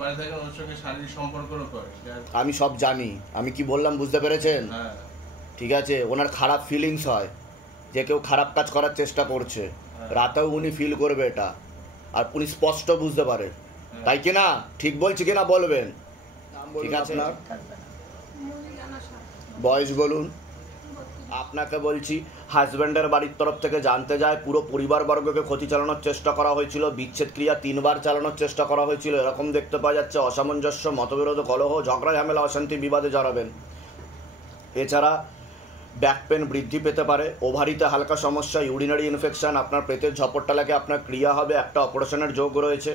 বাড়ি থাকেন ওর সঙ্গে শারীরিক সম্পর্কও করে। আমি সব জানি, আমি কি বললাম বুঝতে পেরেছেন? হ্যাঁ ঠিক আছে, ওনার খারাপ ফিলিংস হয় যে কেউ খারাপ কাজ করার চেষ্টা করছে, রাতেও উনি ফিল করবে এটা, আর উনি স্পষ্ট বুঝতে পারে, তাই কি না? ঠিক বলছি কিনা বলবেন? ঠিক আছে, না বয়স বলুন। আপনাকে বলছি, হাজব্যান্ডের বাড়ির তরফ থেকে জানতে যায় পুরো পরিবারবর্গকে ক্ষতি চালানোর চেষ্টা করা হয়েছিল, বিচ্ছেদ ক্রিয়া 3 বার চালানোর চেষ্টা করা হয়েছিল, এরকম দেখতে পাওয়া যাচ্ছে। অসামঞ্জস্য, মতবিরোধ, কলহ, ঝগড়া, ঝামেলা, অশান্তি, বিবাদে জড়াবেন। এছাড়া ব্যাক পেন বৃদ্ধি পেতে পারে, ওভারিতে হালকা সমস্যা, ইউরিনারি ইনফেকশন, আপনার পেটের ঝপটটা লাগে, আপনার ক্রিয়া হবে, একটা অপারেশনের যোগ রয়েছে।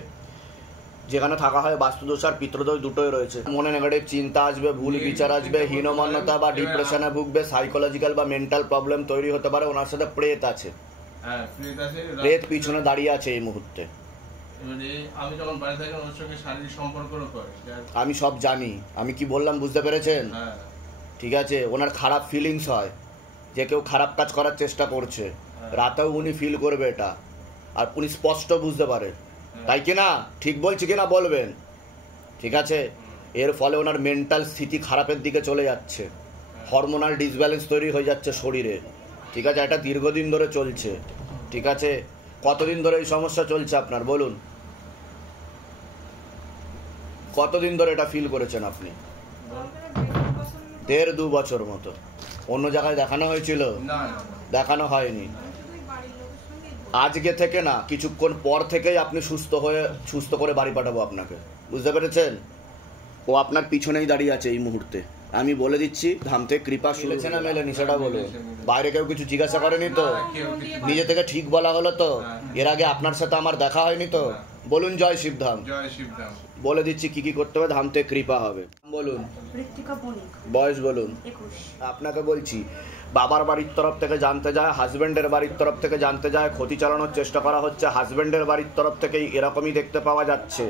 যেখানে থাকা হয় বাস্তুদোষ আর পিতৃদোষ দুটোই রয়েছে। মনে নেগেটিভ চিন্তা আসবে, ভুল বিচার আসবে, হীনমন্যতা বা ডিপ্রেশনে ভুগবে, সাইকোলজিক্যাল বা মেন্টাল প্রবলেম তৈরি হতে পারে। ওনার সাথে প্রেত আছে, প্রেত পিছনে দাঁড়িয়ে আছে এই মুহূর্তে। আমি যখন বাড়ি থাকেন ওর সঙ্গে শারীরিক সম্পর্কও করে। আমি সব জানি, আমি কি বললাম বুঝতে পেরেছেন? হ্যাঁ ঠিক আছে, ওনার খারাপ ফিলিংস হয় যে কেউ খারাপ কাজ করার চেষ্টা করছে, রাতেও উনি ফিল করবে এটা, আর উনি স্পষ্ট বুঝতে পারে, তাই কি না? ঠিক বলছি কিনা বলবেন? ঠিক আছে, এর ফলে ওনার মেন্টাল স্থিতি খারাপের দিকে চলে যাচ্ছে, হরমোনাল ডিসব্যালেন্স তৈরি হয়ে যাচ্ছে শরীরে। ঠিক আছে, এটা দীর্ঘদিন ধরে চলছে। ঠিক আছে, কতদিন ধরে এই সমস্যা চলছে আপনার বলুন? কতদিন ধরে এটা ফিল করেছেন আপনি? 1.5-2 বছর মতো। অন্য জায়গায় দেখানো হয়েছিল? দেখানো হয়নি। আজকে থেকে না, কিছুক্ষণ পর থেকেই আপনি সুস্থ করে বাড়ি পাঠাবো আপনাকে, বুঝতে পেরেছেন? ও আপনার পিছনেই দাঁড়িয়ে আছে এই মুহূর্তে। আমি বলে দিচ্ছি, ধাম থেকে কৃপা শুনেছে না মেলেনি সেটা বলো। বাইরে কেউ কিছু জিজ্ঞাসা করেনি তো? নিজে থেকে ঠিক বলা হলো তো? এর আগে আপনার সাথে আমার দেখা হয়নি তো? বলুন জয় শিবধাম। জয় শিবধাম। বলে দিচ্ছি কি কি করতে হবে, ধাম থেকে কৃপা হবে। বলুন, বয়স বলুন। আপনাকে বলছি, বাবার বাড়ির তরফ থেকে জানতে যায়, হাজব্যান্ডের বাড়ির তরফ থেকে জানতে যায়, ক্ষতি চালানোর চেষ্টা করা হচ্ছে। হাজব্যান্ডের বাড়ির তরফ থেকেই এরকমই দেখতে পাওয়া যাচ্ছে,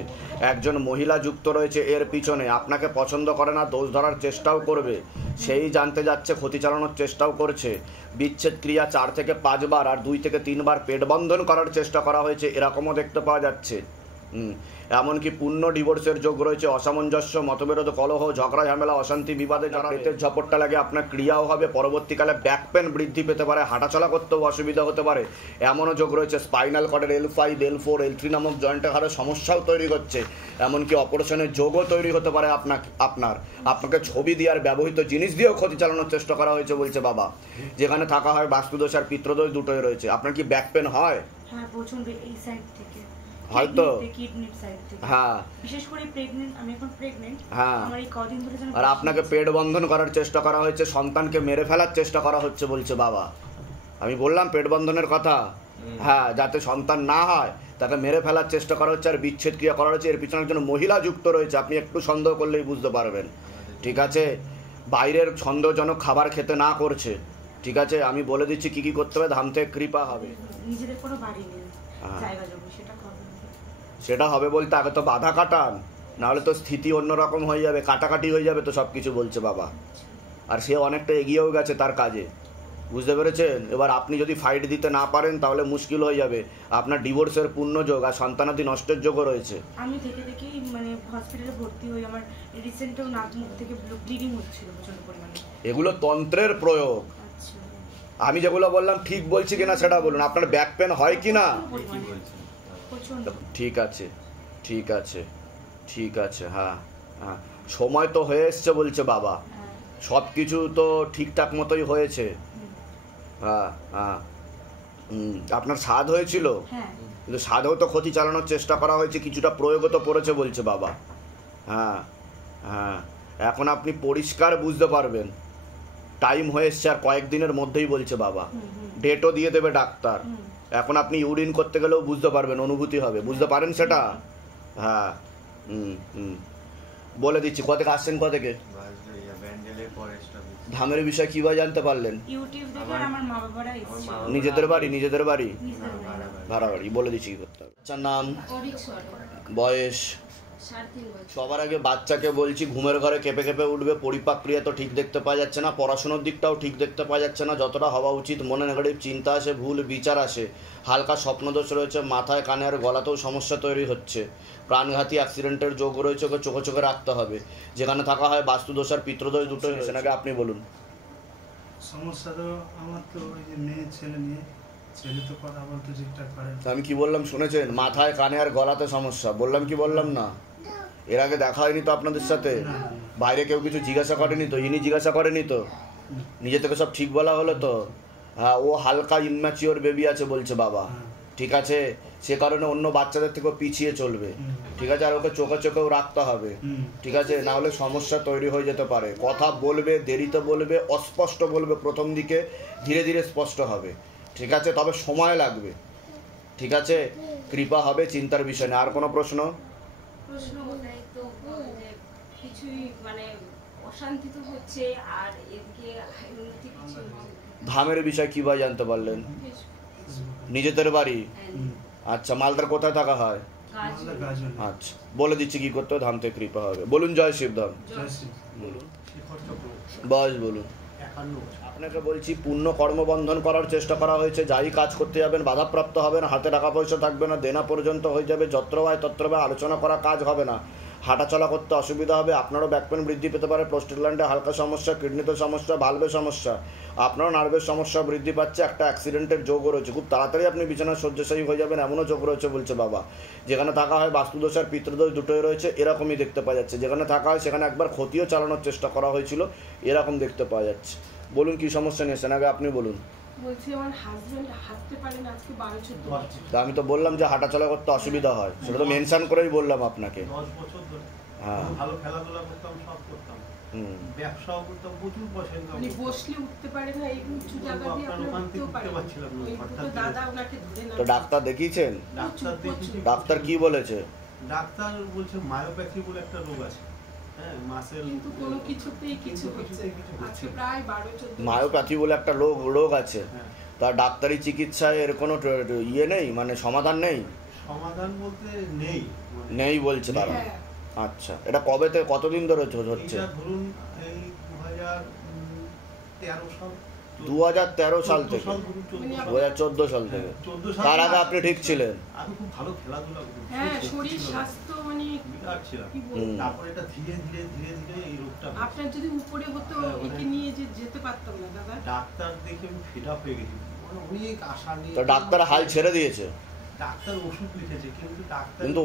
একজন মহিলা যুক্ত রয়েছে এর পিছনে, আপনাকে পছন্দ করে না, দোষ ধরার চেষ্টাও করবে, সেই জানতে যাচ্ছে, ক্ষতি চালানোর চেষ্টাও করছে। বিচ্ছেদ ক্রিয়া 4 থেকে 5 বার আর 2 থেকে 3 বার পেট বন্ধন করার চেষ্টা করা হয়েছে, এরকমও দেখতে পাওয়া যাচ্ছে। এমনকি পূর্ণ ডিভোর্সের যোগ রয়েছে। অসামঞ্জস্য, মতবিরোধ, কলহ, ঝগড়া, ঝামেলা, অশান্তি, বিবাদে যারা পেটের ঝপটটা লাগে, আপনার ক্রিয়াও হবে। পরবর্তীকালে ব্যাক পেন বৃদ্ধি পেতে পারে, হাঁটাচলা করতেও অসুবিধা হতে পারে, এমনও যোগ রয়েছে। স্পাইনাল কর্ডের L5, L4, L3 নামক জয়েন্টের হারে সমস্যাও তৈরি হচ্ছে, এমনকি অপারেশনের যোগও তৈরি হতে পারে। আপনাকে ছবি দিয়ে আর ব্যবহৃত জিনিস দিয়েও ক্ষতি চালানোর চেষ্টা করা হয়েছে বলছে বাবা। যেখানে থাকা হয় বাস্তুদোষ আর পিতৃদোষ দুটোই রয়েছে। আপনার কি ব্যাক পেন হয়? হ্যাঁ, প্রচন্ড, এই সাইড থেকে হয়তো, কিডনির সাইড থেকে। হ্যাঁ, বিশেষ করে প্রেগন্যান্ট, আমি এখন প্রেগন্যান্ট। হ্যাঁ, আমার এই কদিন ধরে যেন। আর আপনাকে পেট বন্ধন করার চেষ্টা করা হয়েছে, সন্তানকে মেরে ফেলার চেষ্টা করা হচ্ছে বলছে বাবা। আমি বললাম পেট বন্ধনের কথা, হ্যাঁ, যাতে সন্তান না হয় তাকে মেরে ফেলার চেষ্টা করা হচ্ছে, আর বিচ্ছেদ ক্রিয়া করা হচ্ছে। এর পিছনে একজন মহিলা যুক্ত রয়েছে, আপনি একটু সন্দেহ করলেই বুঝতে পারবেন। ঠিক আছে, বাইরের সন্দেহজনক খাবার খেতে না করছে। ঠিক আছে, আমি বলে দিচ্ছি কি কি করতে হবে, ধাম থেকে কৃপা হবে। নিজেদের কোনো বাড়ি নেই, জায়গা জমি, সেটা হবে বলতে আগে তো বাধা কাটান, নাহলে তো স্থিতি অন্যরকম হয়ে যাবে, কাটাকাটি হয়ে যাবে তো সব কিছু বলছে বাবা। আর সে অনেকটা এগিয়েও গেছে তার কাজে, বুঝতে পেরেছেন? এবার আপনি যদি ফাইট দিতে না পারেন তাহলে মুশকিল হয়ে যাবে। আপনার ডিভোর্সের পূর্ণ যোগ আর সন্তানাদি নষ্টের যোগও রয়েছে। আমি থেকে থেকেই মানে হসপিটালে ভর্তি হই, আমার রিসেন্টও নাক মুখ থেকে ব্লিডিং হচ্ছিল প্রচন্ড পরিমাণে। এগুলো তন্ত্রের প্রয়োগ। আমি যেগুলো বললাম ঠিক বলছি কিনা সেটা বলুন। আপনার ব্যাক পেন হয় কি না? ঠিক আছে, ঠিক আছে, ঠিক আছে, হ্যাঁ হ্যাঁ, সময় তো হয়ে এসছে বলছে বাবা, সব কিছু তো ঠিকঠাক মতোই হয়েছে। হ্যাঁ হ্যাঁ, আপনার স্বাদ হয়েছিল, কিন্তু স্বাদেও তো ক্ষতি চালানোর চেষ্টা করা হয়েছে, কিছুটা প্রয়োগও তো পড়েছে বলছে বাবা। হ্যাঁ হ্যাঁ, এখন আপনি পরিষ্কার বুঝতে পারবেন, টাইম হয়ে এসছে আর কয়েকদিনের মধ্যেই বলছে বাবা, ডেটও দিয়ে দেবে ডাক্তার। এখন আপনি ইউরিন করতে গেলেও বুঝতে পারবেন, অনুভূতি হবে, বুঝতে পারেন সেটা? হ্যাঁ, বলে দিচ্ছি। কোথা থেকে আসছেন? কোথা থেকে? ধামের বিষয় কিভাবে জানতে পারলেন? নিজেদের বাড়ি? নিজেদের বাড়ি, ভাড়া বাড়ি? বলে দিচ্ছি কি করতে হবে। আচ্ছা, নাম, বয়স? 3.5 বছর। সবার আগে বাচ্চাকে বলছি ঘুমের ঘরে কেঁপে কেঁপে উঠবে, পরিপাক ক্রিয়া তো ঠিক দেখতে পাওয়া যাচ্ছে না, পড়াশোনার দিকটাও ঠিক দেখতে পাওয়া যাচ্ছে না যতটা হওয়া উচিত, মনে নেগেটিভ চিন্তা আসে, ভুল বিচার আসে, হালকা স্বপ্নদোষ রয়েছে, মাথায় কানে আর গলাতেও সমস্যা তৈরি হচ্ছে, প্রাণঘাতী অ্যাক্সিডেন্টের যোগ রয়েছে, ওকে চোখে চোখে রাখতে হবে। যেখানে থাকা হয় বাস্তুদোষ আর পিতৃদোষ দুটোই রয়েছে। আগে আপনি বলুন। সমস্যা তো আমার তো ওই যে মেয়ে ছেলে নিয়ে, ছেলে তো কথা বলতে ঠিকঠাক পারে না। আমি কি বললাম শুনেছেন? মাথায় কানে আর গলাতে সমস্যা, বললাম কি বললাম না? এর আগে দেখা হয়নি তো আপনাদের সাথে? বাইরে কেউ কিছু জিজ্ঞাসা করেনি তো? ইনি জিজ্ঞাসা করেনি তো? নিজে থেকে সব ঠিক বলা হলো তো? হ্যাঁ, ও হালকা ইনম্যাচিওর বেবি আছে বলছে বাবা, ঠিক আছে, সে কারণে অন্য বাচ্চাদের থেকেও পিছিয়ে চলবে, ঠিক আছে, আর ওকে চোখে চোখেও রাখতে হবে, ঠিক আছে, না হলে সমস্যা তৈরি হয়ে যেতে পারে। কথা বলবে, দেরিতে বলবে, অস্পষ্ট বলবে, প্রথম দিকে ধীরে ধীরে স্পষ্ট হবে, ঠিক আছে, তবে সময় লাগবে, ঠিক আছে, কৃপা হবে, চিন্তার বিষয় না। আর কোনো প্রশ্ন? প্রশ্ন ওটাই তো যে কিছুই মানে অশান্তি তো হচ্ছে, আর এদিকে উন্নতি কিছু হচ্ছে। ধামের বিষয় কিভাবে জানতে পারলেন? নিজেদের বাড়ি? আচ্ছা, মালদার কোথায় থাকা হয়? আমাদের কাজ হলো। আচ্ছা, বলে দিচ্ছি কি করতে হবে, ধাম থেকে কৃপা হবে। বলুন জয় শিবধাম। বলুন, বয়স বলুন। আপনাকে বলছি পূর্ণ কর্মবন্ধন করার চেষ্টা করা হয়েছে, যাই কাজ করতে যাবেন বাধাপ্রাপ্ত হবেন, হাতে টাকা পয়সা থাকবে না, দেনা পর্যন্ত হয়ে যাবে, যত্রবায় তত্রবায় আলোচনা করা কাজ হবে না, হাঁটাচলা করতে অসুবিধা হবে, আপনারও ব্যাক পেন বৃদ্ধি পেতে পারে, প্রোস্টেটল্যান্ডে হালকা সমস্যা, কিডনিতে সমস্যা, ভালভে সমস্যা, আপনারও নার্ভের সমস্যা বৃদ্ধি পাচ্ছে, একটা অ্যাক্সিডেন্টের যোগও রয়েছে, খুব তাড়াতাড়ি আপনি বিছানায় শয্যাশায়ী হয়ে যাবেন এমনও যোগ রয়েছে বলছে বাবা। যেখানে থাকা হয় বাস্তুদোষ আর পিতৃদোষ দুটোই রয়েছে, এরকমই দেখতে পাওয়া যাচ্ছে। যেখানে থাকা হয় সেখানে একবার ক্ষতিও চালানোর চেষ্টা করা হয়েছিল, এরকম দেখতে পাওয়া যাচ্ছে। বলুন কি সমস্যা নিয়েছেন, আগে আপনি বলুন। বলছি আমার হাজবেন্ড হাঁটতে পারে না আজকে 12-14 বছর। তা আমি তো বললাম যে হাঁটাচলা করতে অসুবিধা হয়, সেটা তো মেনশন করেই বললাম আপনাকে। 10 বছর ধরে হ্যাঁ, ভালো খেলাধুলা করতাম, সব করতাম, ব্যবসাও করতাম, প্রচুর পয়সা ইনকাম উনি করতাম। বসলে উঠতে পারে না, এই উঁচু জায়গা দিয়ে আপনার আপনি ওখান থেকে উঠতেও উঠতে পারেন না। পারছিলাম না, ওই হঠাৎ দুটো দাদা ওনাকে ধরে না। তো ডাক্তার দেখিয়েছেন? ডাক্তার দেখেছি, ডাক্তার কি বলেছে? ডাক্তার বলছে মায়োপ্যাথি বলে একটা রোগ আছে, হ্যাঁ, মাসেল, কিন্তু কোনো কিছুতেই কিছু হচ্ছে না। আজকে প্রায় 12-14 মায়োপ্যাথি বলে একটা রোগ আছে, হ্যাঁ। তা ডাক্তারি চিকিৎসায় এর কোনো ইয়ে নেই, মানে সমাধান নেই? সমাধান বলতে নেই, নেই বলছে তারা? হ্যাঁ। আচ্ছা, এটা কবেতে কতদিন ধরে হচ্ছে? এটা ধরুন এই 2013 সাল, 2013 সাল থেকে? 2014 সাল থেকে? 14 সাল তার আগে আপনি ঠিক ছিলেন? আমি খুব ভালো খেলাধুলা করতাম, হ্যাঁ, শরীর স্বাস্থ্য মানে বিরাট ছিলাম। কি বলবো। তারপরে এটা ধীরে ধীরে ধীরে ধীরে এই রোগটা হয়েছে। আপনার যদি উপরে হতো একে নিয়ে যেতে পারতাম না দাদা। ডাক্তার দেখে আমি ফেড আপ হয়ে গেছি, মানে অনেক আশা নিয়ে। তো ডাক্তার হাল ছেড়ে দিয়েছে? ডাক্তার ওষুধ লিখেছে, কিন্তু ডাক্তার কিন্তু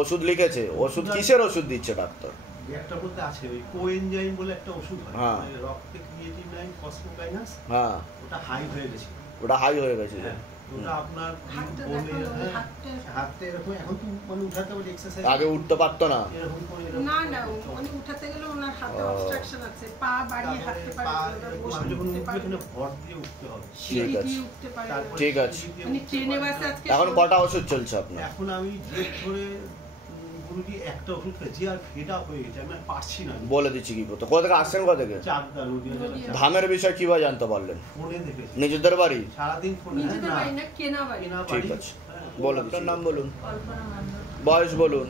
ওষুধ লিখেছে, ওষুধ কিসের ওষুধ দিচ্ছে ডাক্তার? একটা বলতে আছে ওই কোএনজাইম বলে একটা ওষুধ হয়, হ্যাঁ। মানে রক্তে ক্রিয়েটিনাইন ফসফোকাইনাস, হ্যাঁ, ওটা হাই হয়ে গেছে, ওটা হাই হয়ে গেছে। হ্যাঁ, ওটা আপনার হাতটা বলে, দেখানো, হ্যাঁ, হাতটা- হাতটা এরকম, এখন তো মানে উঠাতে পারি এক্সারসাইজ, আগে উঠতে পারতো না? এরকম করে এরকম না করে না, উঠতে উনি উঠাতে গেলে ওনার হাতে ও। অবস্ট্রাকশন আছে, পা বাড়িয়ে হাঁটতে পারে পা না, ওনার এরকম, বসে আমি যখন উঠতে উঠবো পারে এখানে না, ভর দিয়ে উঠতে হবে, সিঁড়ি আছে। দিয়ে উঠতে পারে না। তারপরে ঠিক আছে। সিঁড়ি দিয়ে মানে উঠতে ট্রেনে পারে বাসে না। আজকে এখন কটা ওষুধ চলছে আপনার? এখন আমি ডেট ধরে গুরুজি একটা ওষুধ খেয়েছি, আর ফেড আপ হয়ে গেছে, আমি আর পারছি না। বলে দিচ্ছি কি করতে। কোথা থেকে আসছেন, কোথা থেকে? চাকদা নদীয়া জেলা, ধামের বিষয় কিভাবে জানতে পারলেন? ফোনে দেখেছি, নিজেদের বাড়ি? সারাদিন ফোনে, নিজেদের বাড়ি না, কেনা বাড়ি। ঠিক আছে, বলুন আপনার নাম বলুন, বয়স বলুন।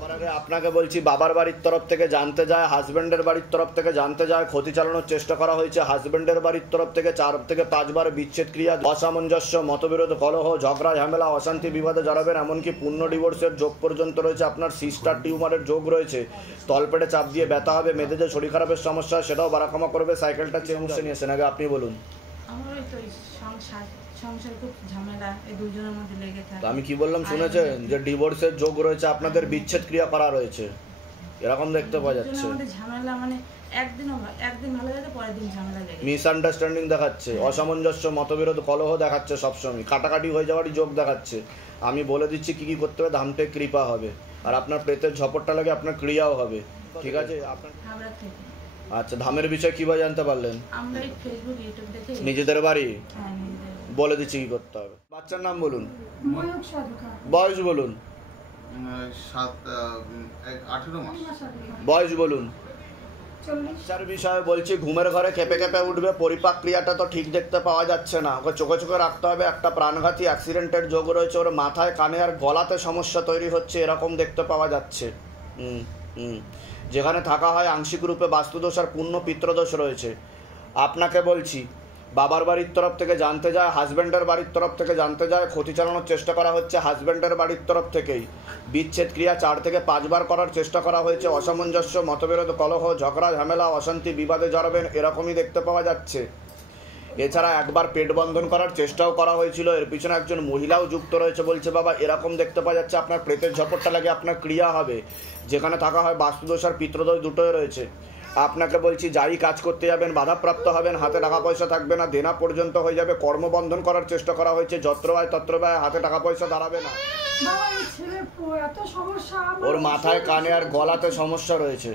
তার আগে আপনাকে বলছি বাবার বাড়ির তরফ থেকে জানতে যায়, হাজবেন্ডের বাড়ির তরফ থেকে জানতে যায়, ক্ষতি চালানোর চেষ্টা করা হয়েছে, হাজবেন্ডের বাড়ির তরফ থেকে 4 থেকে 5 বার বিচ্ছেদ ক্রিয়া, অসামঞ্জস্য, মতবিরোধ, কলহ, ঝগড়া, ঝামেলা, অশান্তি, বিবাদে জড়াবেন, এমনকি পূর্ণ ডিভোর্সের যোগ পর্যন্ত রয়েছে, আপনার সিস্টার টিউমারের যোগ রয়েছে, তলপেটে চাপ দিয়ে ব্যথা হবে, মেয়েদের যে শরীর খারাপের সমস্যা সেটাও বাড়াকমা করবে, সাইকেলটা চেঞ্জে নিয়েছেন, আগে আপনি বলুন। আমার ওই তো সংসার খুব ঝামেলা, এই দুজনের মধ্যে লেগে তো থাকে। আমি কি বললাম শুনেছেন, যে ডিভোর্সের যোগ রয়েছে, আপনাদের বিচ্ছেদ ক্রিয়া করা রয়েছে, এরকম দেখতে পাওয়া যাচ্ছে। দুজনের মধ্যে ঝামেলা, মানে একদিন ভালো যাচ্ছে, পরের দিন ঝামেলা লেগে যায়। মিসআন্ডারস্ট্যান্ডিং দেখাচ্ছে, অসামঞ্জস্য, মতবিরোধ, কলহ দেখাচ্ছে, সবসময় কাটাকাটি হয়ে যাওয়ারই যোগ দেখাচ্ছে। আমি বলে দিচ্ছি কি কি করতে হবে, ধামতে কৃপা হবে, আর আপনার প্রেতের ঝপটটা লাগে আপনার ক্রিয়াও হবে, ঠিক আছে? আপনার হাবড়া থেকে। আচ্ছা, ধামের বিষয় কিভাবে জানতে পারলেন? আমরা এই ফেসবুক ইউটিউব দেখে। নিজেদের বাড়ি? হ্যাঁ, নিজেদের। বলে দিচ্ছি কি করতে হবে। বাচ্চার নাম বলুন, ময়ূর সাধুকা। বয়স বলুন, 18 মাস। বয়স বলুন। 40। বাচ্চার বিষয়ে বলছি ঘুমের ঘরে কেঁপে কেঁপে উঠবে, পরিপাক ক্রিয়াটা তো ঠিক দেখতে পাওয়া যাচ্ছে না, ওকে চোখে চোখে রাখতে হবে, একটা প্রাণঘাতী অ্যাক্সিডেন্টের যোগ রয়েছে, ওর মাথায় কানে আর গলাতে সমস্যা তৈরি হচ্ছে, এরকম দেখতে পাওয়া যাচ্ছে, যেখানে থাকা হয় আংশিক রূপে বাস্তুদোষ আর পূর্ণ পিতৃদোষ রয়েছে। আপনাকে বলছি, বাবার বাড়ির তরফ থেকে জানতে যায়, হাজব্যান্ডের বাড়ির তরফ থেকে জানতে যায়, ক্ষতি চালানোর চেষ্টা করা হচ্ছে হাজব্যান্ডের বাড়ির তরফ থেকেই। বিচ্ছেদ ক্রিয়া 4 থেকে 5 বার করার চেষ্টা করা হয়েছে। অসামঞ্জস্য, মতবিরোধ, কলহ, ঝগড়া, ঝামেলা, অশান্তি, বিবাদে জড়াবেন, এরকমই দেখতে পাওয়া যাচ্ছে। এছাড়া একবার পেট বন্ধন করার চেষ্টাও করা হয়েছিল, এর পিছনে একজন মহিলাও যুক্ত রয়েছে বলছে বাবা। এরকম দেখতে পাওয়া যাচ্ছে। আপনার প্রেতের ঝপটটা লাগে আপনার ক্রিয়া হবে। যেখানে থাকা হয় বাস্তুদোষ আর পিতৃদোষ দুটোই রয়েছে। আপনাকে বলছি, যাই কাজ করতে যাবেন বাধাপ্রাপ্ত হবেন, হাতে টাকা পয়সা থাকবে না, দেনা পর্যন্ত হয়ে যাবে। কর্মবন্ধন করার চেষ্টা করা হয়েছে, যত্র ব্যয় তত্র ব্যয়, হাতে টাকা পয়সা দাঁড়াবে না। ওর মাথায়, কানে আর গলাতে সমস্যা রয়েছে।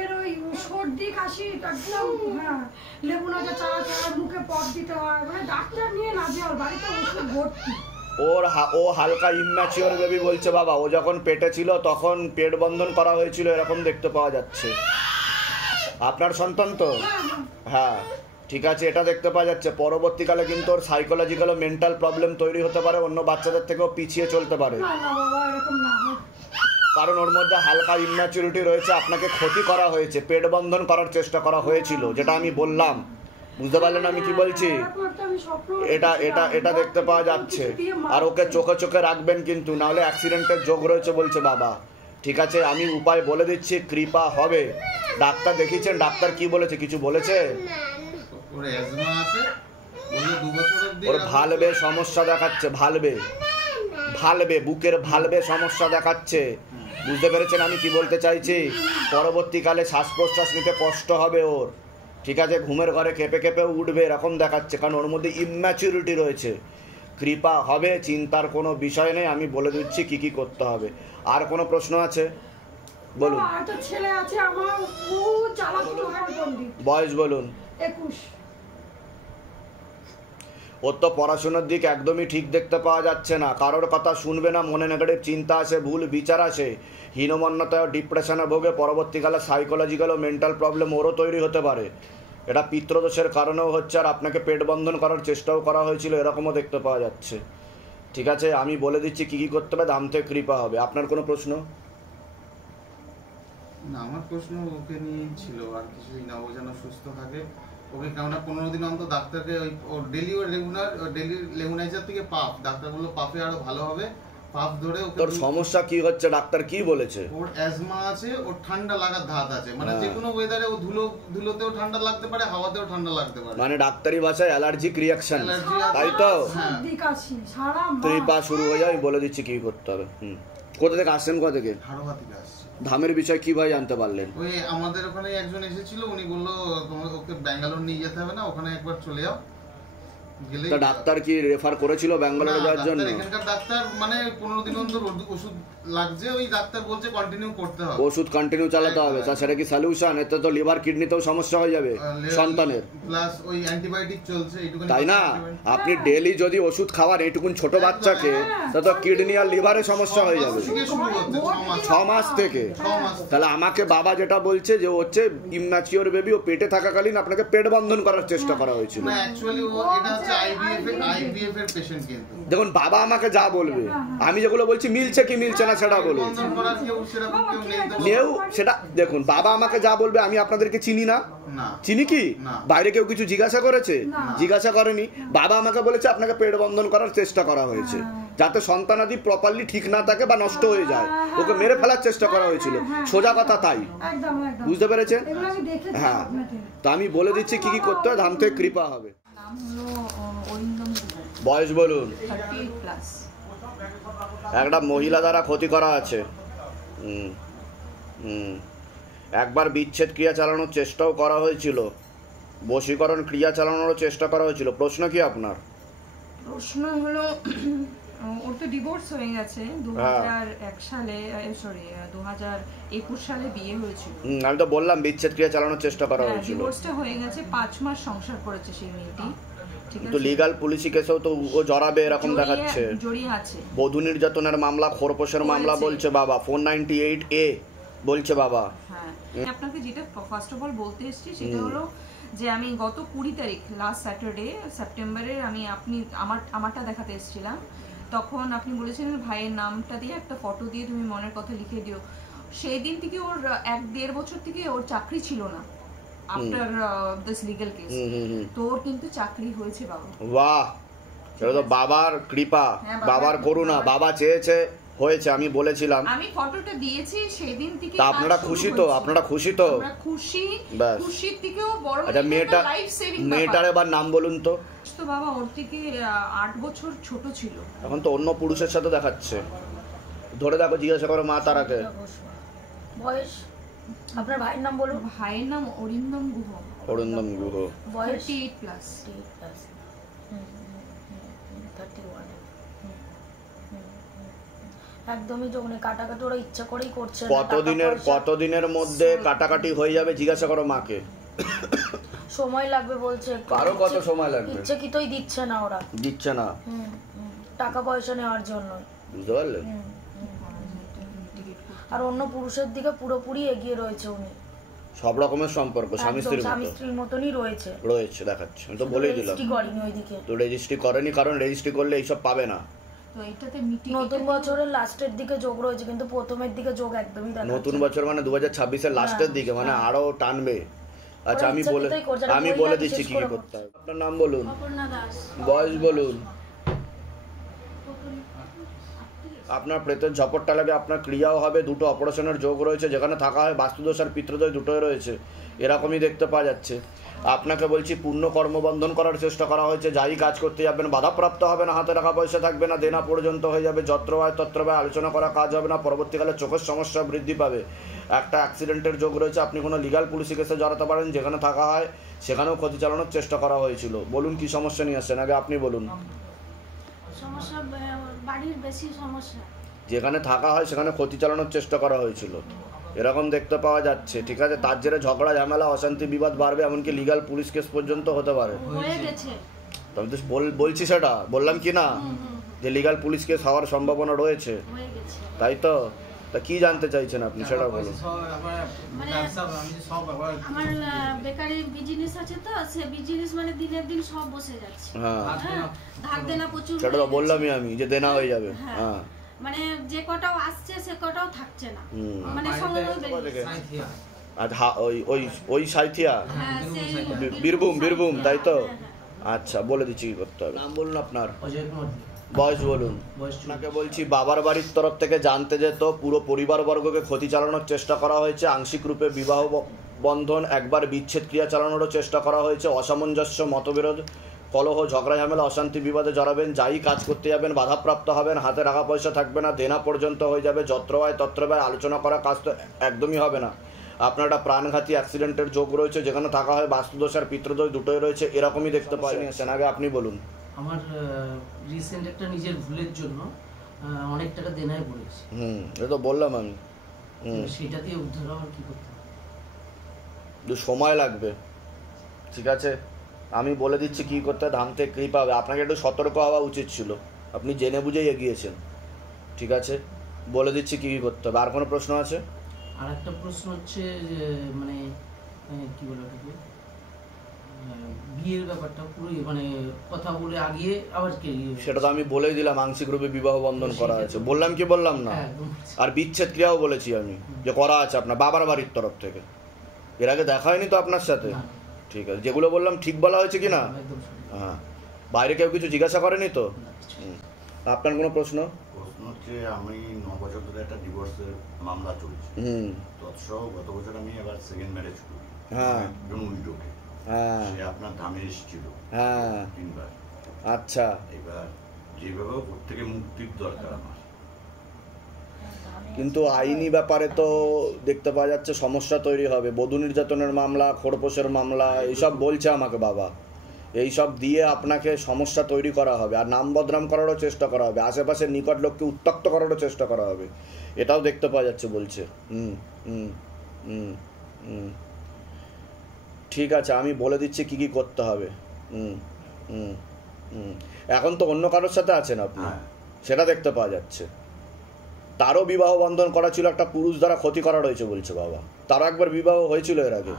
এর ওই সর্দি কাশি একদম, হ্যাঁ, লেবু না চালাতে হয়, মুখে পট দিতে হয়, মানে ডাক্তার নিয়ে না যাওয়ার বাড়িতে ওষুধ ভর্তি। ও হালকা ইম্যাচিওর বেবি বলছে বাবা। ও যখন পেটে ছিল তখন পেট বন্ধন করা হয়েছিল, এরকম দেখতে পাওয়া যাচ্ছে। আপনার সন্তান তো? হ্যাঁ, ঠিক আছে, এটা দেখতে পাওয়া যাচ্ছে। পরবর্তীকালে কিন্তু ওর সাইকোলজিক্যাল ও মেন্টাল প্রবলেম তৈরি হতে পারে, অন্য বাচ্চাদের থেকেও পিছিয়ে চলতে পারে। কারণ ওর মধ্যে হালকা ইম্যাচুরিটি রয়েছে, আপনাকে ক্ষতি করা হয়েছে, পেট বন্ধন করার চেষ্টা করা হয়েছিল, যেটা আমি বললাম। বুঝতে পারলেন আমি কি বলছি? এটা দেখতে পাওয়া যাচ্ছে। আর ওকে চোখে চোখে রাখবেন কিন্তু, নাহলে অ্যাক্সিডেন্টের যোগ রয়েছে বলছে বাবা। ঠিক আছে, আমি উপায় বলে দিচ্ছি, কৃপা হবে। ডাক্তার দেখিয়েছেন, ডাক্তার কি বলেছে? কিছু বলেছে? ওর ভালবে সমস্যা দেখাচ্ছে, ভালবে বুকের ভালবে সমস্যা দেখাচ্ছে। বুঝতে পেরেছেন আমি কি বলতে চাইছি? পরবর্তীকালে শ্বাস প্রশ্বাস নিতে কষ্ট হবে ওর। ঠিক আছে, ঘুমের ঘরে কেঁপে কেঁপে উঠবে, এরকম দেখাচ্ছে। কারণ ওর মধ্যে ইম্যাচুরিটি রয়েছে। কৃপা হবে, চিন্তার কোনো বিষয় নেই। আমি বলে দিচ্ছি কি কি করতে হবে। আর কোনো প্রশ্ন আছে? বলুন। বয়স বলুন। 21। ওর তো পড়াশোনার দিক একদমই ঠিক দেখতে পাওয়া যাচ্ছে না। কারোর কথা শুনবে না, মনে নেগেটিভ চিন্তা আসে, ভুল বিচার আসে, হীনমন্যতায় ডিপ্রেশনে ভোগে। পরবর্তীকালে সাইকোলজিক্যাল ও মেন্টাল প্রবলেম ওরও তৈরি হতে পারে। এটা পিতৃদোষের কারণেও হচ্ছে। আর আপনাকে পেট বন্ধন করার চেষ্টাও করা হয়েছিল, এরকমও দেখতে পাওয়া যাচ্ছে। ঠিক আছে, আমি বলে দিচ্ছি কি কি করতে হবে, ধাম থেকে কৃপা হবে। আপনার কোনো প্রশ্ন? না, আমার প্রশ্ন ওকে নিয়েই ছিল, আর কিছুই না। ও যেন সুস্থ থাকে। ওকে কেমন 15 দিন অন্তর ডাক্তারকে ওর ডেলি লেগুনাইজার থেকে পাফ, ডাক্তার বললো পাফে আরো ভালো হবে, পাফ ধরে। তোর সমস্যা কি হচ্ছে ডাক্তার কি বলেছে? ওর অ্যাজমা আছে, ওর ঠান্ডা লাগার ধাত আছে, মানে যে কোনো ওয়েদারে ও ধুলোতেও ঠান্ডা লাগতে পারে, হাওয়াতেও ঠান্ডা লাগতে পারে, মানে ডাক্তারি ভাষায় অ্যালার্জিক রিঅ্যাকশন, তাই তো? কৃপা শুরু হয়ে যায়। বলে দিচ্ছি কি করতে হবে। কোথা থেকে আসছেন? কোথা থেকে? হাড়োয়া থেকে আসছে। ধামের বিষয় কিভাবে জানতে পারলেন? ওই আমাদের ওখানে একজন এসেছিল, উনি বললো তোমাকে ওকে ব্যাঙ্গালোর নিয়ে যেতে হবে না, ওখানে একবার চলে যাও। তা ডাক্তার কি রেফার করেছিল ব্যাঙ্গালোরে যাওয়ার জন্য? এখানকার ডাক্তার মানে 15 দিন অন্তর ওষুধ লাগছে, ওই ডাক্তার বলছে কন্টিনিউ করতে হবে, ওষুধ কন্টিনিউ চালাতে হবে। তা সেটা কি সলিউশন? এতে তো লিভার কিডনিতেও সমস্যা হয়ে যাবে সন্তানের। প্লাস ওই অ্যান্টিবায়োটিক চলছে, এইটুকুনি, তাই না? আপনি ডেইলি যদি ওষুধ খাওয়ান এইটুকুন ছোট বাচ্চাকে, তো কিডনি আর লিভারে সমস্যা হয়ে যাবে 6 মাস থেকে। তাহলে আমাকে বাবা যেটা বলছে যে হচ্ছে ইম্যাচিওর বেবি, ও পেটে থাকাকালীন আপনাকে পেট বন্ধন করার চেষ্টা করা হয়েছিল। না, অ্যাকচুয়ালি ও এটা হচ্ছে আইভিএফ এর পেশেন্ট। কিন্তু দেখুন, বাবা আমাকে যা বলবে, আমি যেগুলো বলছি মিলছে কি মিলছে না সেটা বলুন। সেটা দেখুন, বাবা আমাকে যা বলবে, আমি আপনাদেরকে চিনি না, চিনি কি? বাইরে কেউ কিছু জিজ্ঞাসা করেছে? জিজ্ঞাসা করেনি। বাবা আমাকে বলেছে আপনাকে পেট বন্ধন করার চেষ্টা করা হয়েছে, যাতে সন্তানাদি প্রপারলি ঠিক না থাকে বা নষ্ট হয়ে যায়। ওকে মেরে ফেলার চেষ্টা করা হয়েছিল, সোজা কথা তাই। বুঝতে পেরেছেন? হ্যাঁ, তো আমি বলে দিচ্ছি কি কি করতে হয়, ধাম থেকে কৃপা হবে। বয়স বলুন। 38+। একটা মহিলা দ্বারা ক্ষতি করা আছে। একবার বিচ্ছেদ ক্রিয়া চালানোর চেষ্টাও করা হয়েছিল, বশীকরণ ক্রিয়া চালানোর চেষ্টা করা হয়েছিল। প্রশ্ন কি আপনার? প্রশ্ন হলো, ওর তো ডিভোর্স হয়ে গেছে 2001 সালে, সরি 2021 সালে বিয়ে হয়েছিল। আমি তো বললাম বিচ্ছেদ ক্রিয়া চালানোর চেষ্টা করা হয়েছিল। ডিভোর্সটা হয়ে গেছে, 5 মাস সংসার করেছে সেই মেয়েটি। তো লিগ্যাল পুলিশি কেসেও তো ও জড়াবে এরকম দেখাচ্ছে। জড়িয়ে আছে। বধূ নির্যাতনের মামলা, খোরপোশের মামলা বলছে বাবা, 498A বলছে বাবা। হ্যাঁ, আপনাকে যেটা ফার্স্ট অফ অল বলতে এসেছি সেটা হলো যে আমি গত 20 তারিখ লাস্ট স্যাটারডে সেপ্টেম্বরের আপনি আমারটা দেখাতে এসেছিলাম। তখন আপনি বলেছিলেন ভাইয়ের নামটা দিয়ে একটা ফটো দিয়ে তুমি মনের কথা লিখে দিও। সেই দিন থেকে ওর 1-1.5 বছর থেকে ওর চাকরি ছিল না আফটার দিস লিগ্যাল কেস। তো ওর কিন্তু চাকরি হয়েছে বাবা। বাহ, সেটা তো বাবার কৃপা, হ্যাঁ, বাবার করুণা, বাবা চেয়েছে হয়েছে। আমি বলেছিলাম, আমি ফটোটা দিয়েছি সেই দিন থেকে। তা আপনারা খুশি তো? আপনারা খুশি তো? আমরা খুশি। ব্যাস। খুশির থেকেও বড় আচ্ছা, লাইফ সেভিং। মেয়েটার এবার নাম বলুন তো। তো বাবা ওর থেকে 8 বছর ছোট ছিল। এখন তো অন্য পুরুষের সাথে দেখাচ্ছে। ধরে দেখো, জিজ্ঞাসা করো মা তারাকে। বয়স? আপনার ভাইয়ের নাম বলুন। ভাইয়ের নাম অরিন্দম গুহ। অরিন্দম গুহ। বয়স? 38+। একদমই যোগ নেই, কাটাকাটি ওরা ইচ্ছা করেই করছে। কতদিনের মধ্যে কাটাকাটি হয়ে যাবে জিজ্ঞাসা করো মাকে। সময় লাগবে বলছে। কারো কত সময় লাগবে? ইচ্ছাকৃতই দিচ্ছে না ওরা, দিচ্ছে না টাকা পয়সা নেওয়ার জন্য, বুঝতে পারলে? আর অন্য পুরুষের দিকে পুরোপুরি এগিয়ে রয়েছে উনি। সব রকমের সম্পর্ক স্বামী স্ত্রীর মতনই রয়েছে দেখাচ্ছে। আমি তো বলেই দিলাম। তো রেজিস্ট্রি করেনি, কারণ রেজিস্ট্রি করলে এইসব পাবে না। তো এটাতে নতুন বছরের লাস্টের দিকে যোগ রয়েছে, কিন্তু প্রথমের দিকে যোগ একদমই দেখাচ্ছে না। নতুন বছর মানে 2026 এর লাস্টের দিকে, মানে আরো টানবে। আচ্ছা, আমি বলে দিচ্ছি কি কি করতে হবে। আপনার নাম বলুন, বয়স বলুন, আপনার প্রেতের ঝপটটা লাগে, আপনার ক্রিয়াও হবে, দুটো অপারেশনের যোগ রয়েছে, যেখানে থাকা হয় বাস্তুদোষ আর পিতৃদোষ দুটোই রয়েছে, এরকমই দেখতে পাওয়া যাচ্ছে। আপনাকে বলছি, পূর্ণ কর্মবন্ধন করার চেষ্টা করা হয়েছে। যাই কাজ করতে যাবেন বাধাপ্রাপ্ত হবে না, হাতে টাকা পয়সা থাকবে না, দেনা পর্যন্ত হয়ে যাবে, যত্র হয় তত্র ব্যয়, আলোচনা করা কাজ হবে না, পরবর্তীকালে চোখের সমস্যা বৃদ্ধি পাবে। একটা অ্যাক্সিডেন্টের যোগ রয়েছে, আপনি কোনো লিগাল পুলিশি কেসে জড়াতে পারেন, যেখানে থাকা হয় সেখানেও ক্ষতি চালানোর চেষ্টা করা হয়েছিল। বলুন কি সমস্যা নিয়ে আসছেন, আগে আপনি বলুন। সমস্যা বাড়ির বেশি সমস্যা, যেখানে থাকা হয় সেখানে ক্ষতি চালানোর চেষ্টা করা হয়েছিল, এরকম দেখতে পাওয়া যাচ্ছে। ঠিক আছে, তার জেরে ঝগড়া ঝামেলা অশান্তি বিবাদ বাড়বে, এমনকি লিগাল পুলিশ কেস পর্যন্ত হতে পারে। হয়ে গেছে। আমি তো বলছি, সেটা বললাম কি না, যে লিগাল পুলিশ কেস হওয়ার সম্ভাবনা রয়েছে, তাই তো? তা কি জানতে চাইছেন আপনি সেটা বলুন। মানে আমার বেকারি বিজনেস আছে, তো সে বিজনেস মানে দিনের দিন সব বসে যাচ্ছে। হ্যাঁ, ধার দেনা প্রচুর, সেটা তো বললামই আমি, যে দেনা হয়ে যাবে। হ্যাঁ, মানে যে কটাও আসছে সে কটাও থাকছে না, মানে সঙ্গে আচ্ছা, ওই সাইথিয়া বীরভূম, তাই তো? আচ্ছা, বলে দিচ্ছি কি করতে হবে। নাম বলুন আপনার, বয়স বলুন। আপনাকে বলছি, বাবার বাড়ির তরফ থেকে জানতে যেত, পুরো পরিবারবর্গকে ক্ষতি চালানোর চেষ্টা করা হয়েছে, আংশিক রূপে বিবাহ বন্ধন, একবার বিচ্ছেদ ক্রিয়া চালানোরও চেষ্টা করা হয়েছে, অসামঞ্জস্য, মতবিরোধ, কলহ, ঝগড়া ঝামেলা, অশান্তি বিবাদে জড়াবেন, যাই কাজ করতে যাবেন বাধাপ্রাপ্ত হবেন, হাতে টাকা পয়সা থাকবে না, দেনা পর্যন্ত হয়ে যাবে, যত্র হয় তত্র ব্যয়, আলোচনা করা কাজ তো একদমই হবে না। আপনার একটা প্রাণঘাতী অ্যাক্সিডেন্টের যোগ রয়েছে, যেখানে থাকা হয় বাস্তুদোষ আর পিতৃদোষ দুটোই রয়েছে, এরকমই দেখতে পাচ্ছেন। আগে আপনি বলুন। আমার রিসেন্ট একটা নিজের ভুলের জন্য অনেক টাকা দেনায় পড়েছি। এটা তো বললাম আমি। সেটা দিয়ে উদ্ধার হওয়ার কি করতে হবে? সময় লাগবে, ঠিক আছে? আমি বলে দিচ্ছি কি করতে, ধাম থেকে কৃপা হবে। আপনাকে একটু সতর্ক হওয়া উচিত ছিল, আপনি জেনে বুঝেই এগিয়েছেন। ঠিক আছে, বলে দিচ্ছি কি করতে হবে। আর কোনো প্রশ্ন আছে? আর একটা প্রশ্ন হচ্ছে যে মানে কি বলে ওটাকে, বিয়ের ব্যাপারটা পুরোই মানে কথা বলে আগিয়ে আবার কি, সেটা তো আমি বলেই দিলাম, আংশিক রূপে বিবাহ বন্ধন করা আছে। বললাম কি বললাম না? আর বিচ্ছেদ ক্রিয়াও বলেছি আমি, যে করা আছে আপনার বাবার বাড়ির তরফ থেকে। এর আগে দেখা হয়নি তো আপনার সাথে? ঠিক আছে, যেগুলো বললাম ঠিক বলা হয়েছে কি না? হ্যাঁ, বাইরে কেউ কিছু জিজ্ঞাসা করেনি তো? আপনার কোনো প্রশ্ন? প্রশ্ন হচ্ছে, আমি 9 বছর ধরে একটা ডিভোর্সের মামলা চলছে, তৎসহ গত বছর আমি আবার সেকেন্ড ম্যারেজ করি। হ্যাঁ, একজন উল্টোকে, সে আপনার ধামে এসেছিল 3 বার। আচ্ছা, এবার যেভাবে ওর থেকে মুক্তির দরকার আমার, কিন্তু আইনি ব্যাপারে তো দেখতে পাওয়া যাচ্ছে সমস্যা তৈরি হবে। বধূ নির্যাতনের মামলা, খোরপোশের মামলা, এইসব বলছে আমাকে বাবা। এইসব দিয়ে আপনাকে সমস্যা তৈরি করা হবে, আর নাম বদনাম করারও চেষ্টা করা হবে, আশেপাশের নিকট লোককে উত্ত্যক্ত করারও চেষ্টা করা হবে, এটাও দেখতে পাওয়া যাচ্ছে বলছে। ঠিক আছে, আমি বলে দিচ্ছি কি কি করতে হবে। এখন তো অন্য কারোর সাথে আছেন আপনি, সেটা দেখতে পাওয়া যাচ্ছে। তারও বিবাহ বন্ধন করা ছিল, একটা পুরুষ দ্বারা ক্ষতি করা রয়েছে বলছে বাবা। তারও একবার বিবাহ হয়েছিল এর আগে।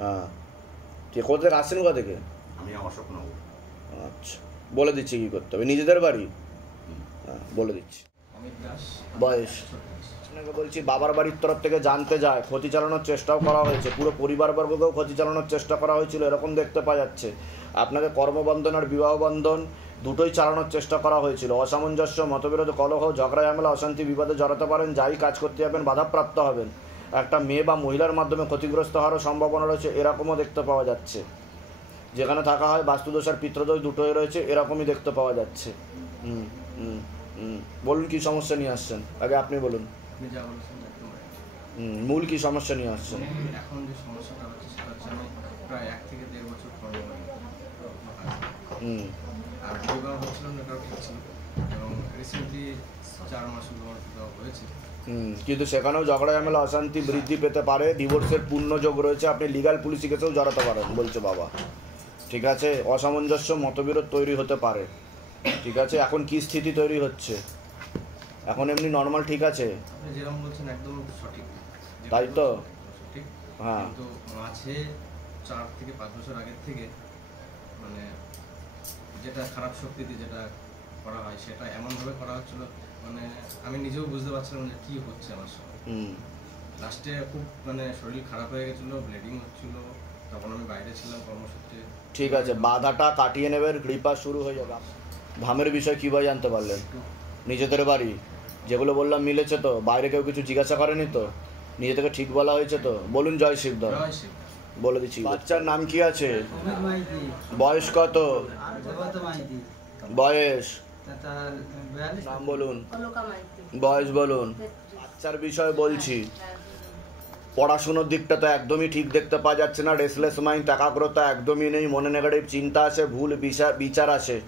হ্যাঁ, ঠিক। কোথা থেকে আসছেন, কোথা থেকে? আমি অশোকনগর। আচ্ছা, বলে দিচ্ছি কি করতে হবে। নিজেদের বাড়ি? হ্যাঁ, বলে দিচ্ছি। বয়স? আপনাকে বলছি বাবার বাড়ির তরফ থেকে জানতে যায়, ক্ষতি চালানোর চেষ্টাও করা হয়েছে, পুরো পরিবারবর্গকেও ক্ষতি চালানোর চেষ্টা করা হয়েছিল এরকম দেখতে পাওয়া যাচ্ছে। আপনাকে কর্মবন্ধন আর বিবাহ বন্ধন দুটোই চালানোর চেষ্টা করা হয়েছিল। অসামঞ্জস্য, মতবিরোধ, কলহ, ঝগড়া ঝামেলা, অশান্তি, বিবাদে জড়াতে পারেন, যাই কাজ করতে যাবেন বাধাপ্রাপ্ত হবেন, একটা মেয়ে বা মহিলার মাধ্যমে ক্ষতিগ্রস্ত হওয়ারও সম্ভাবনা রয়েছে এরকমও দেখতে পাওয়া যাচ্ছে। যেখানে থাকা হয় বাস্তুদোষ আর পিতৃদোষ দুটোই রয়েছে এরকমই দেখতে পাওয়া যাচ্ছে। বলুন কি সমস্যা নিয়ে আসছেন, আগে আপনি বলুন। মূল কি সমস্যা নিয়ে আসছেন? এখন যে সমস্যাটা হচ্ছে সেটা হচ্ছে আমি প্রায় 1 থেকে 1.5 বছর আর বিবাহ হচ্ছিল না, এটাও ঠিক ছিল, এবং রিসেন্টলি 4 মাস বিবাহ হয়েছে। কিন্তু সেখানেও ঝগড়া ঝামেলা অশান্তি বৃদ্ধি পেতে পারে, ডিভোর্সের পূর্ণ যোগ রয়েছে, আপনি লিগাল পুলিশি কেসেও জড়াতে পারেন বলছে বাবা। ঠিক আছে, অসামঞ্জস্য, মতবিরোধ তৈরি হতে পারে। ঠিক আছে, এখন কি স্থিতি তৈরি হচ্ছে? এখন এমনি নর্মাল ঠিক আছে, আপনি যেরকম বলছেন একদম সঠিক, তাই তো? সঠিক। হ্যাঁ, কিন্তু মাঝে 4 থেকে 5 বছর আগের থেকে মানে যেটা খারাপ শক্তি দিয়ে যেটা করা হয় সেটা এমনভাবে করা হচ্ছিল, মানে আমি নিজেও বুঝতে পারছিলাম যে কী হচ্ছে আমার সাথে। লাস্টে খুব মানে শরীর খারাপ হয়ে গেছিলো, ব্লিডিং হচ্ছিল, তখন আমি বাইরে ছিলাম কর্মসূত্রে। ঠিক আছে, বাধাটা কাটিয়ে নেবেন, কৃপা শুরু হয়ে যাবে। ধামের বিষয় কীভাবে জানতে পারলেন? নিজেদের বাড়ি যেগুলো বললাম মিলেছে তো? বাইরে কেউ কিছু জিজ্ঞাসা করেনি তো? নিজে থেকে ঠিক বলা হয়েছে তো? বলুন জয় শিবধর। বলে দিচ্ছি। বাচ্চার নাম কি আছে? বয়স কত? বয়স নাম বলুন, বয়স বলুন। বাচ্চার বিষয় বলছি, পড়াশুনোর দিকটা তো একদমই ঠিক দেখতে পাওয়া যাচ্ছে না, রেসলেস মাইন্ড, একাগ্রতা একদমই নেই, মনে নেগেটিভ চিন্তা আসে, ভুল বিচার আসে,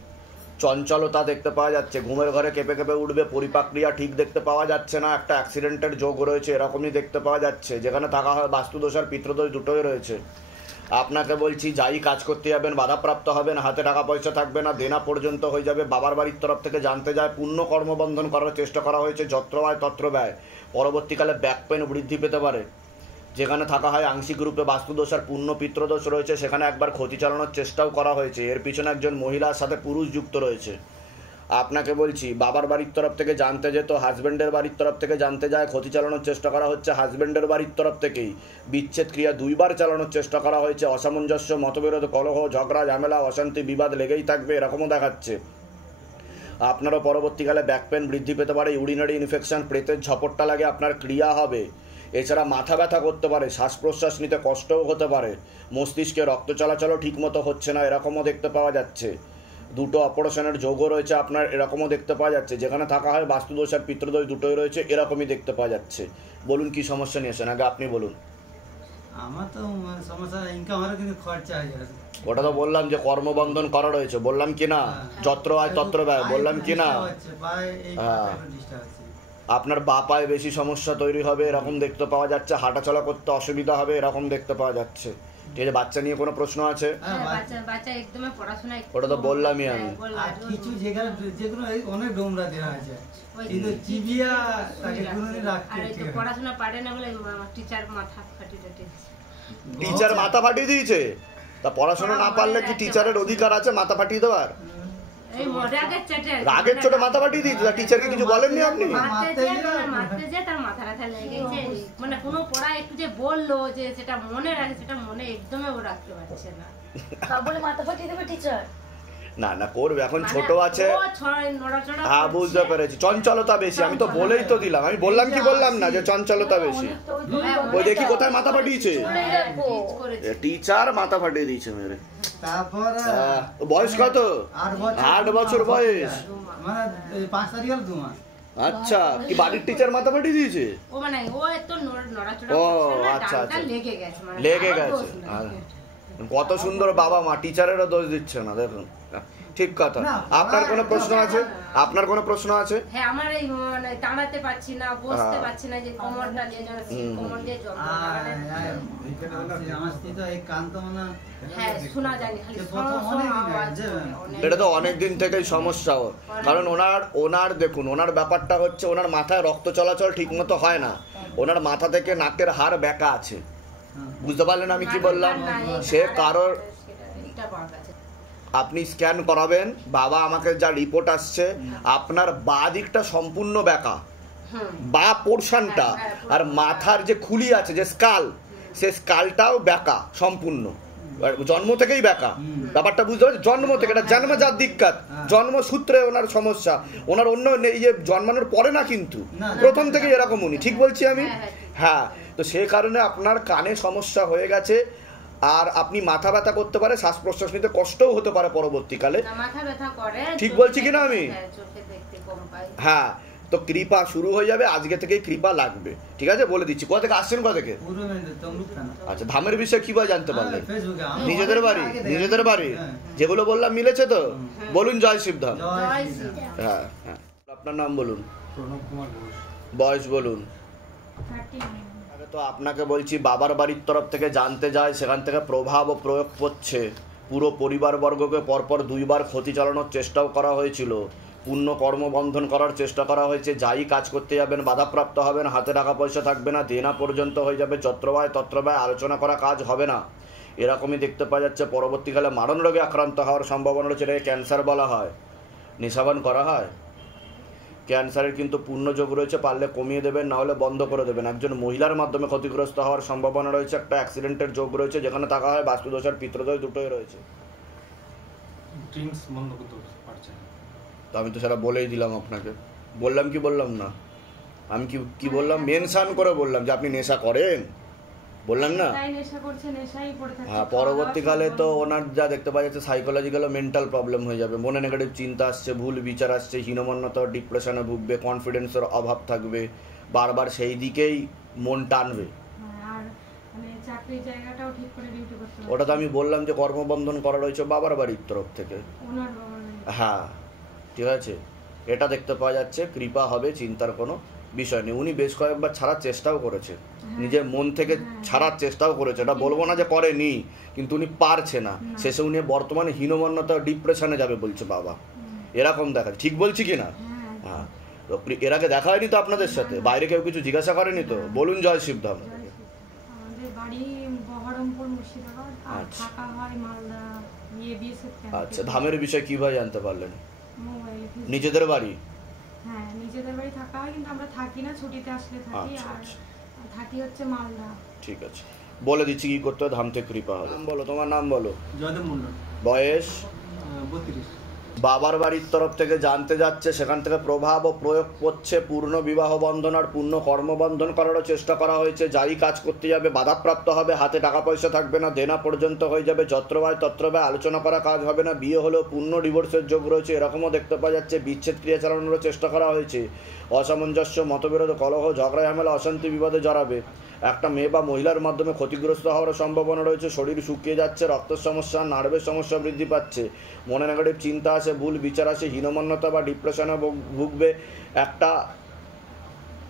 চঞ্চলতা দেখতে পাওয়া যাচ্ছে, ঘুমের ঘরে কেঁপে কেঁপে উঠবে, পরিপাক্রিয়া ঠিক দেখতে পাওয়া যাচ্ছে না, একটা অ্যাক্সিডেন্টের যোগ রয়েছে এরকমই দেখতে পাওয়া যাচ্ছে। যেখানে থাকা হয় বাস্তুদোষ আর পিতৃদোষ দুটোই রয়েছে। আপনাকে বলছি যাই কাজ করতে যাবেন বাধাপ্রাপ্ত হবেন, হাতে টাকা পয়সা থাকবে না, দেনা পর্যন্ত হয়ে যাবে। বাবার বাড়ির তরফ থেকে জানতে যায় পূর্ণ কর্মবন্ধন করার চেষ্টা করা হয়েছে, যত্র আয় তত্র ব্যয়, পরবর্তীকালে ব্যাক পেন বৃদ্ধি পেতে পারে। যেখানে থাকা হয় আংশিক রূপে বাস্তুদোষ আর পূর্ণ পিতৃদোষ রয়েছে, সেখানে একবার ক্ষতি চালানোর চেষ্টাও করা হয়েছে, এর পিছনে একজন মহিলার সাথে পুরুষ যুক্ত রয়েছে। আপনাকে বলছি বাবার বাড়ির তরফ থেকে জানতে যেত, হাজব্যান্ডের বাড়ির তরফ থেকে জানতে যায়, ক্ষতি চালানোর চেষ্টা করা হচ্ছে হাজব্যান্ডের বাড়ির তরফ থেকেই, বিচ্ছেদ ক্রিয়া 2 বার চালানোর চেষ্টা করা হয়েছে, অসামঞ্জস্য, মতবিরোধ, কলহ, ঝগড়া ঝামেলা, অশান্তি, বিবাদ লেগেই থাকবে এরকমও দেখাচ্ছে। আপনারও পরবর্তীকালে ব্যাক পেন বৃদ্ধি পেতে পারে, ইউরিনারি ইনফেকশন, প্রেতের ঝপটটা লাগে, আপনার ক্রিয়া হবে। এছাড়া মাথা ব্যথা করতে পারে, শ্বাস প্রশ্বাস নিতে কষ্টও হতে পারে, মস্তিষ্কে রক্ত চলাচলও ঠিকমতো হচ্ছে না এরকমও দেখতে পাওয়া যাচ্ছে। 2টো অপারেশনের যোগও রয়েছে আপনার এরকমও দেখতে পাওয়া যাচ্ছে। যেখানে থাকা হয় বাস্তুদোষ আর পিতৃদোষ দুটোই রয়েছে এরকমই দেখতে পাওয়া যাচ্ছে। বলুন কি সমস্যা নিয়েছেন, আগে আপনি বলুন। আমার তো সমস্যা ইনকামেরও কিন্তু খরচা হয়ে যাচ্ছে। ওটা তো বললাম যে কর্মবন্ধন করা রয়েছে, বললাম কি না? যত্র আয় তত্র ব্যয়, বললাম কি না? হ্যাঁ, আপনার বাপায় বেশি সমস্যা তৈরি হবে এরকম দেখতে পাওয়া যাচ্ছে, হাঁটাচলা করতে অসুবিধা হবে এরকম দেখতে পাওয়া যাচ্ছে। ঠিক আছে, বাচ্চা নিয়ে কোনো প্রশ্ন আছে? ওটা তো বললামই আমি। কিছু যেগুলো অনেক ডোমরা দেওয়া আছে, কিন্তু চিবিয়া তাকে কোনোদিন রাখতে পড়াশোনা পারে না বলে টিচার মাথা ফাটিয়ে টিচার মাথা ফাটিয়ে দিয়েছে। তা পড়াশোনা না পারলে কি টিচারের অধিকার আছে মাথা ফাটিয়ে দেওয়ার? রাগের চোটে মাথা ফাটিয়ে দিয়েছে, টিচারকে কিছু বলেননি আপনি? মানে কোনো পড়া একটু যে বললো যে সেটা মনে রাখে, সেটা মনে একদমই ও রাখতে পারছে না, বলে মাথা ফাটিয়ে দেবে টিচার। না না করবে, এখন ছোট আছে। হ্যাঁ বুঝতে পেরেছি, চঞ্চলতা বেশি। আমি তো বলেই তো দিলাম, আমি বললাম কি বললাম না যে চঞ্চলতা বেশি। ওই দেখি কোথায় মাথা ফাটিয়েছে, টিচার মাথা ফাটিয়ে দিয়েছে মেরে। তারপর বয়স কত? 8 বছর বয়স, মানে 5 তারিখ আর 2 মাস। আচ্ছা, কি বাড়ির টিচার মাথা ফাটিয়ে দিয়েছে? ও মানে ও এত নড়াচড়া ও করছে না, আচ্ছা আচ্ছা, লেগে গেছে, মানে লেগে গেছে। কত সুন্দর বাবা মা, টিচারেরও দোষ দিচ্ছে না, দেখুন। ঠিক কথা। আপনার কোনো প্রশ্ন আছে? আপনার কোনো প্রশ্ন আছে? হ্যাঁ, আমার এই মানে দাঁড়াতে পারছি না, বসতে পারছি না, যে কোমরটা দিয়ে কোমর দিয়ে যন্ত্রণা, আমার স্ত্রী তো এই কান তো মানে হ্যাঁ শোনা যায় না, খালি এটা তো অনেক দিন থেকেই সমস্যা। কারণ ওনার দেখুন, ওনার ব্যাপারটা হচ্ছে ওনার মাথায় রক্ত চলাচল ঠিক মতো হয় না, ওনার মাথা থেকে নাকের হাড় বেঁকা আছে। বুঝতে পারলেন আমি কি বললাম? সে কারোর আপনি স্ক্যান করাবেন, বাবা আমাকে যা রিপোর্ট আসছে আপনার বাঁ দিকটা সম্পূর্ণ বেঁকা, বা পোর্শনটা আর মাথার যে খুলি আছে যে স্কাল, সে স্কালটাও ব্যাকা সম্পূর্ণ, জন্ম থেকেই ব্যাকা। ব্যাপারটা বুঝতে পারছি, জন্ম থেকে, এটা জন্মজাত দিক্কাত, জন্মসূত্রে ওনার সমস্যা, ওনার অন্য ইয়ে জন্মানোর পরে না, কিন্তু প্রথম থেকে এরকম উনি, ঠিক বলছি আমি? হ্যাঁ, তো সেই কারণে আপনার কানে সমস্যা হয়ে গেছে, আর আপনি মাথা ব্যথা করতে পারে, শ্বাস প্রশ্বাস নিতে কষ্টও হতে পারে পরবর্তীকালে, ঠিক বলছি কিনা আমি? হ্যাঁ, তো কৃপা শুরু হয়ে যাবে, আজকে থেকেই কৃপা লাগবে, ঠিক আছে? বলে দিচ্ছি। কোথা থেকে আসছেন, কোথা থেকে? আচ্ছা, ধামের বিষয়ে কিভাবে জানতে পারলেন? নিজেদের বাড়ি, নিজেদের বাড়ি যেগুলো বললাম মিলেছে তো? বলুন জয় শিবধাম। হ্যাঁ হ্যাঁ, আপনার নাম বলুন। প্রণব কুমার ঘোষ। বয়স বলুন। তো আপনাকে বলছি, বাবার বাড়ির তরফ থেকে জানতে যায়, সেখান থেকে প্রভাব ও প্রয়োগ করছে, পুরো পরিবারবর্গকে পরপর 2 বার ক্ষতি চালানোর চেষ্টাও করা হয়েছিল, পূর্ণ কর্মবন্ধন করার চেষ্টা করা হয়েছে, যাই কাজ করতে যাবেন বাধাপ্রাপ্ত হবেন, হাতে টাকা পয়সা থাকবে না, দেনা পর্যন্ত হয়ে যাবে, যত্রবায় তত্রবায় আলোচনা করা কাজ হবে না, এরকমই দেখতে পাওয়া যাচ্ছে। পরবর্তীকালে মারণ রোগে আক্রান্ত হওয়ার সম্ভাবনা রয়েছে, এটাকে ক্যান্সার বলা হয়। নেশাবান করা হয়, ক্যান্সারের কিন্তু পূর্ণযোগ রয়েছে, পারলে কমিয়ে দেবেন, না হলে বন্ধ করে দেবেন। একজন মহিলার মাধ্যমে ক্ষতিগ্রস্ত হওয়ার সম্ভাবনা রয়েছে, একটা অ্যাক্সিডেন্টের যোগ রয়েছে, যেখানে থাকা হয় বাস্তুদোষ আর পিতৃদোষ দুটোই রয়েছে। ড্রিঙ্কস বন্ধ করতে পারছেন? তো আমি তো সেটা বলেই দিলাম আপনাকে, বললাম কি বললাম না? আমি কি বললাম? মেনশন করে বললাম যে আপনি নেশা করেন, বললাম না? হ্যাঁ, পরবর্তীকালে তো ওনার যা দেখতে পাওয়া যাচ্ছে সাইকোলজিক্যাল ও মেন্টাল প্রবলেম হয়ে যাবে, মনে নেগেটিভ চিন্তা আসছে, ভুল বিচার আসছে, হীনমন্যতা, ডিপ্রেশনে ভুগবে, কনফিডেন্সের অভাব থাকবে, বারবার সেই দিকেই মন টানবে। ওটা তো আমি বললাম যে কর্মবন্ধন করা রয়েছে বাবার বাড়ির তরফ থেকে। হ্যাঁ, ঠিক আছে, এটা দেখতে পাওয়া যাচ্ছে, কৃপা হবে, চিন্তার কোনো বিষয় নেই। উনি বেশ কয়েকবার ছাড়ার চেষ্টাও করেছে, নিজের মন থেকে ছাড়ার চেষ্টাও করেছে, এটা বলবো না যে করেনি, কিন্তু উনি পারছে না, শেষে উনি বর্তমানে হীনমন্যতা, ডিপ্রেশনে যাবে বলছে বাবা, এরকম দেখা, ঠিক বলছি কি না? হ্যাঁ, তো এর আগে দেখা হয়নি তো আপনাদের সাথে? বাইরে কেউ কিছু জিজ্ঞাসা করেনি তো? বলুন জয় শিবধাম। আচ্ছা, ধামের বিষয় কিভাবে জানতে পারলেন? নিজেদের বাড়ি? হ্যাঁ, নিজেদের বাড়ি থাকা হয়, কিন্তু আমরা থাকি না, ছুটিতে আসলে থাকি, আর থাকি হচ্ছে মালদা। ঠিক আছে, বলে দিচ্ছি কি করতে হবে, ধাম থেকে কৃপা হবে। নাম বলো, তোমার নাম বলো। জয়দেব মন্ডল। বয়স? 32। বাবার বাড়ির তরফ থেকে জানতে যাচ্ছে, সেখান থেকে প্রভাব ও প্রয়োগ করছে, পূর্ণ বিবাহ বন্ধন আর পূর্ণ কর্মবন্ধন করারও চেষ্টা করা হয়েছে, যাই কাজ করতে যাবে বাধাপ্রাপ্ত হবে, হাতে টাকা পয়সা থাকবে না, দেনা পর্যন্ত হয়ে যাবে, যত্রবায় তত্রবায় আলোচনা করা কাজ হবে না, বিয়ে হলেও পূর্ণ ডিভোর্সের যোগ রয়েছে, এরকমও দেখতে পাওয়া যাচ্ছে, বিচ্ছেদ ক্রিয়া চালানোরও চেষ্টা করা হয়েছে, অসামঞ্জস্য, মতবিরোধ, কলহ, ঝগড়া, ঝামেলা, অশান্তি, বিবাদে জড়াবে, একটা মেয়ে বা মহিলার মাধ্যমে ক্ষতিগ্রস্ত হওয়ার সম্ভাবনা রয়েছে, শরীর শুকিয়ে যাচ্ছে, রক্তের সমস্যা, নার্ভের সমস্যা বৃদ্ধি পাচ্ছে, মনে নেগেটিভ চিন্তা আসে, ভুল বিচার আসে, হীনমন্যতা বা ডিপ্রেশনে ভুগবে, একটা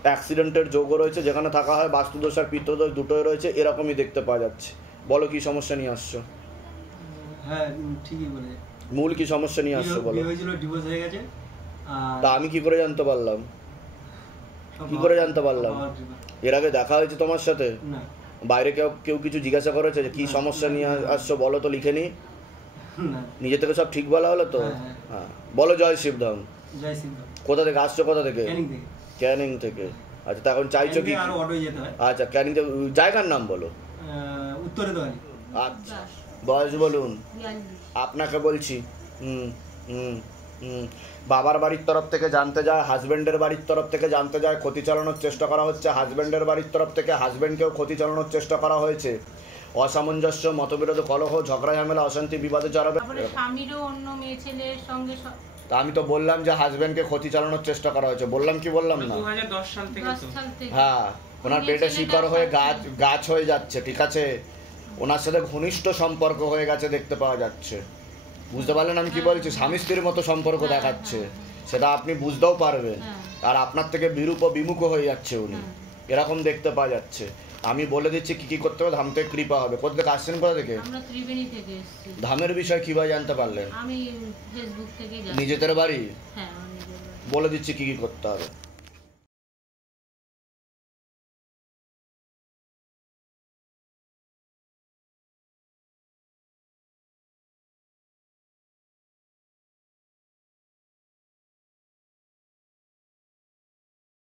অ্যাক্সিডেন্টের যোগও রয়েছে, যেখানে থাকা হয় বাস্তুদোষ আর পিতৃদোষ দুটোই রয়েছে, এরকমই দেখতে পাওয়া যাচ্ছে। বলো কি সমস্যা নিয়ে আসছো? হ্যাঁ, ঠিকই বলে। মূল কি সমস্যা নিয়ে আসছো বলো? বিয়ে হয়েছিল, ডিভোর্স হয়ে গেছে। তা আমি কি করে জানতে পারলাম? কি করে জানতে পারলাম? এর আগে দেখা হয়েছে তোমার সাথে? না। বাইরে কেউ কিছু জিজ্ঞাসা করেছে যে কি সমস্যা নিয়ে আসছো বলো তো, লিখে নি? নিজে থেকে সব ঠিক বলা হলো তো? হ্যাঁ, বলো জয় শিবধাম। জয় শিবধাম। কোথা থেকে আসছো? কোথা থেকে? ক্যানিং থেকে। আচ্ছা, তখন চাইছো কি? আচ্ছা, ক্যানিং থেকে, জায়গার নাম বলো। উত্তরে দোয়ালি। আচ্ছা, বয়স বলুন। আপনাকে বলছি, বাবার বাড়ির তরফ থেকে জানতে যায়, হাজব্যান্ডের বাড়ির তরফ থেকে জানতে যায়, ক্ষতি চালানোর চেষ্টা করা হচ্ছে, হাজব্যান্ডের বাড়ির তরফ থেকে হাজব্যান্ডকেও ক্ষতি চালানোর চেষ্টা করা হয়েছে, অসামঞ্জস্য, মতবিরোধ, কলহ, ঝগড়া, ঝামেলা, অশান্তি, বিবাদে জড়াবে। স্বামীরও অন্য মেয়ে ছেলের সঙ্গে। তা আমি তো বললাম যে হাজব্যান্ডকে ক্ষতি চালানোর চেষ্টা করা হয়েছে, বললাম কি বললাম না? 2010 সাল থেকে। হ্যাঁ, ওনার পেটে শিকড় হয়ে গাছ হয়ে যাচ্ছে, ঠিক আছে, ওনার সাথে ঘনিষ্ঠ সম্পর্ক হয়ে গেছে দেখতে পাওয়া যাচ্ছে, বুঝতে পারলেন আমি কি বলছি? স্বামী স্ত্রীর মতো সম্পর্ক দেখাচ্ছে, সেটা আপনি বুঝতেও পারবেন, আর আপনার থেকে বিরূপ বিমুখ হয়ে যাচ্ছে উনি, এরকম দেখতে পাওয়া যাচ্ছে। আমি বলে দিচ্ছি কি কি করতে হবে, ধাম থেকে কৃপা হবে। কোথা থেকে আসছেন? কোথা থেকে? আমরা ত্রিবেণী থেকে এসেছি। ধামের বিষয় কিভাবে জানতে পারলেন? আমি ফেসবুক থেকে জানি। নিজেদের বাড়ি? হ্যাঁ, আমার নিজের বাড়ি। বলে দিচ্ছি কি কি করতে হবে।